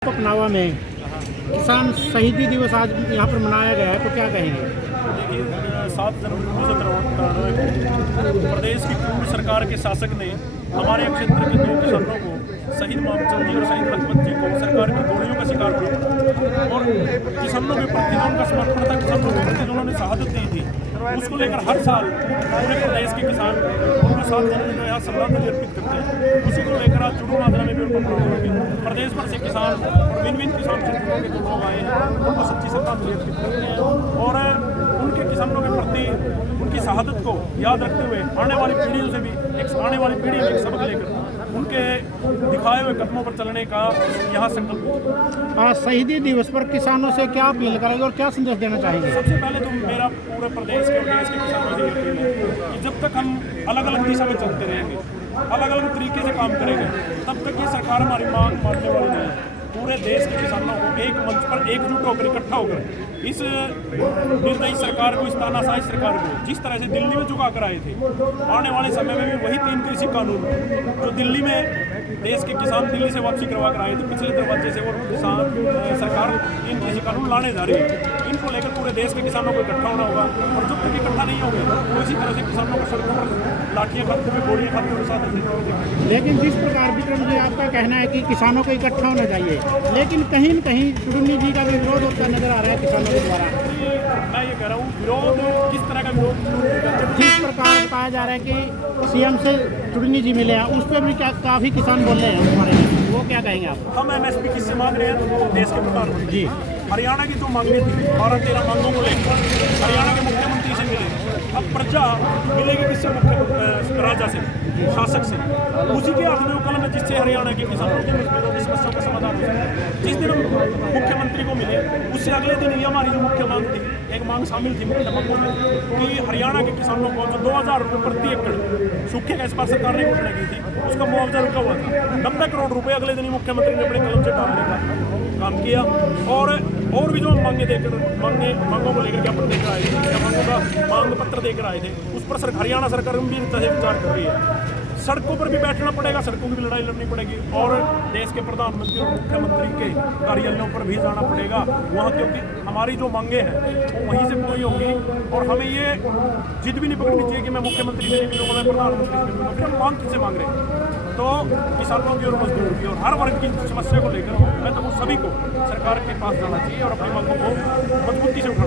पखनावा में किसान शहीदी दिवस आज यहाँ पर मनाया गया है, तो क्या कहेंगे? देखिए 7 जनवरी 1993 प्रदेश की पूर्व सरकार के शासक ने हमारे क्षेत्र के 2 किसानों को, शहीद मामचंद जी और शहीद लखपत जी को, सरकार की गोलियों का शिकार किया और किसानों के प्रति उनका समर्पण था। किसानों के प्रति उन्होंने शहादत दी थी, उसको लेकर हर साल पूरे प्रदेश के किसान उनको 7 जनवरी को यहाँ श्रद्धांजलि अर्पित करते हैं। इसी को लेकर आज चुरू माजरा में भी उनको प्रदेश भर से किसान और भिन्न किसान क्षेत्रों के जो लोग आए हैं उनको सच्ची श्रद्धांजलि अर्पित करते हैं और उनके किसानों के प्रति उनकी शहादत को याद रखते हुए आने वाली पीढ़ियों से भी आने वाली पीढ़ी में एक सबक लेकर उनके दिखाए हुए कदमों पर चलने का यहाँ संकल्प। आज शहीदी दिवस पर किसानों से क्या अपील करेंगे और क्या संदेश देना चाहेंगे? सबसे पहले तो मेरा पूरे प्रदेश के और देश के किसानों से अपील है कि जब तक हम अलग अलग दिशा में चलते रहेंगे, अलग अलग तरीके से काम करेंगे, तब तक ये सरकार हमारी मांग मानने वाली नहीं है। पूरे देश के किसानों को एक मंच पर एकजुट होकर, इकट्ठा होकर इस निर्दयी सरकार को, इस तानाशाही सरकार को जिस तरह से दिल्ली में झुका कर आए थे, आने वाले समय में भी वही 3 कृषि कानून जो दिल्ली में देश के किसान दिल्ली से वापसी करवा कर आए थे पिछले दरवाजे से, और किसान सरकार 3 कृषि कानून लाने जा रही है। इनको लेकर पूरे देश के किसानों को इकट्ठा होना होगा और जब तक इकट्ठा नहीं होंगे तो इसी तरह से किसानों को सड़कों पर लाठियाँ खाते हुए, गोलियाँ खाते हुए साथ। लेकिन जिस प्रकार विक्रम जी आपका कहना है कि किसानों को इकट्ठा होना चाहिए, लेकिन कहीं न कहीं चुड़नी जी का भी विरोध होता नजर आ रहा है किसानों के द्वारा। मैं ये कह रहा हूँ, विरोध किस तरह का विरोध? जिस प्रकार बताया जा रहा है कि सीएम से चुड़नी जी मिले हैं, उस पर भी क्या काफ़ी किसान बोल रहे हैं हमारे, वो क्या कहेंगे आप? हम MSP किससे मांग रहे हैं? देश के प्रधानमंत्री जी। हरियाणा की जो मांगे थी 12-13 मांगों को लेकर हरियाणा के मुख्यमंत्री से मिले, अब प्रजा मिलेगी किससे? मुख्य राजा से, शासक से। उसी के हाथ में वो कलम है जिससे हरियाणा के किसानों की मजबूरों की समस्याओं का समाधान हो सकता है। जिस दिन हम मुख्यमंत्री को मिले उससे अगले दिन ये हमारी जो मुख्य मांग थी, एक मांग शामिल थी मुख्य मांगों में कि हरियाणा के किसानों को जो 2000 रुपये प्रति एकड़ सूखे का इस बार सरकार ने घोषणा की थी, उसका मुआवजा रुका हुआ था 90 करोड़ रुपये अगले दिन ही मुख्यमंत्री ने अपने कलम से डालने का काम किया। और भी जो मांगों को लेकर के अपन देकर आए थे, मांगों का मांग पत्र देकर आए थे, उस पर हरियाणा सरकार गंभीरता से विचार कर रही है। सड़कों पर भी बैठना पड़ेगा, सड़कों की भी लड़ाई लड़नी पड़ेगी और देश के प्रधानमंत्री और मुख्यमंत्री के कार्यालयों पर भी जाना पड़ेगा वहाँ, क्योंकि हमारी जो मांगे हैं वो वहीं से पूरी होंगी। और हमें ये जिद भी नहीं पकड़नी चाहिए कि मैं मुख्यमंत्री से नहीं मिलूंगा, मैं प्रधानमंत्री से मिलूंगा। फिर हम मांग किससे मांग रहे हैं? तो किसानों की और मजदूरों की और हर वर्ग की समस्या को लेकर मैं तो सभी को सरकार के पास जाना चाहिए और अपनी मांगों को मजबूती से उठाना